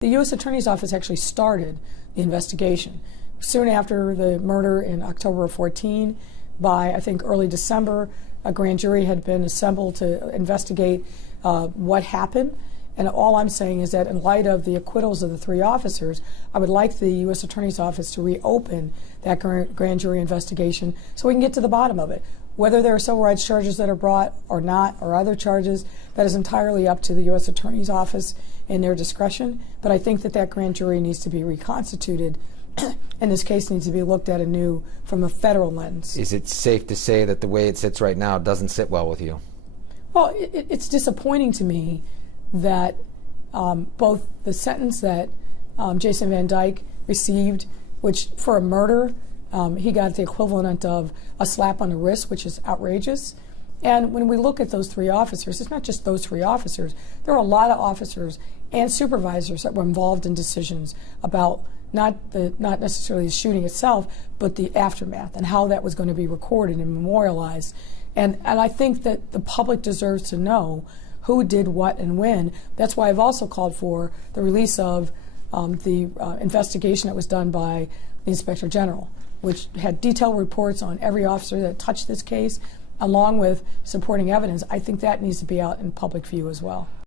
The U.S. Attorney's Office actually started the investigation. Soon after the murder in October of 14, by I think early December, a grand jury had been assembled to investigate what happened. And all I'm saying is that in light of the acquittals of the 3 officers, I would like the U.S. Attorney's Office to reopen that grand jury investigation so we can get to the bottom of it. Whether there are civil rights charges that are brought or not, or other charges, that is entirely up to the U.S. Attorney's Office in their discretion. But I think that that grand jury needs to be reconstituted, and this case needs to be looked at anew from a federal lens. Is it safe to say that the way it sits right now doesn't sit well with you? Well, it's disappointing to me that both the sentence that Jason Van Dyke received, which for a murder, he got the equivalent of a slap on the wrist, which is outrageous. And when we look at those 3 officers, it's not just those 3 officers. There are a lot of officers and supervisors that were involved in decisions about not necessarily the shooting itself, but the aftermath and how that was going to be recorded and memorialized. And I think that the public deserves to know who did what and when. That's why I've also called for the release of the investigation that was done by the Inspector General, which had detailed reports on every officer that touched this case, along with supporting evidence. I think that needs to be out in public view as well.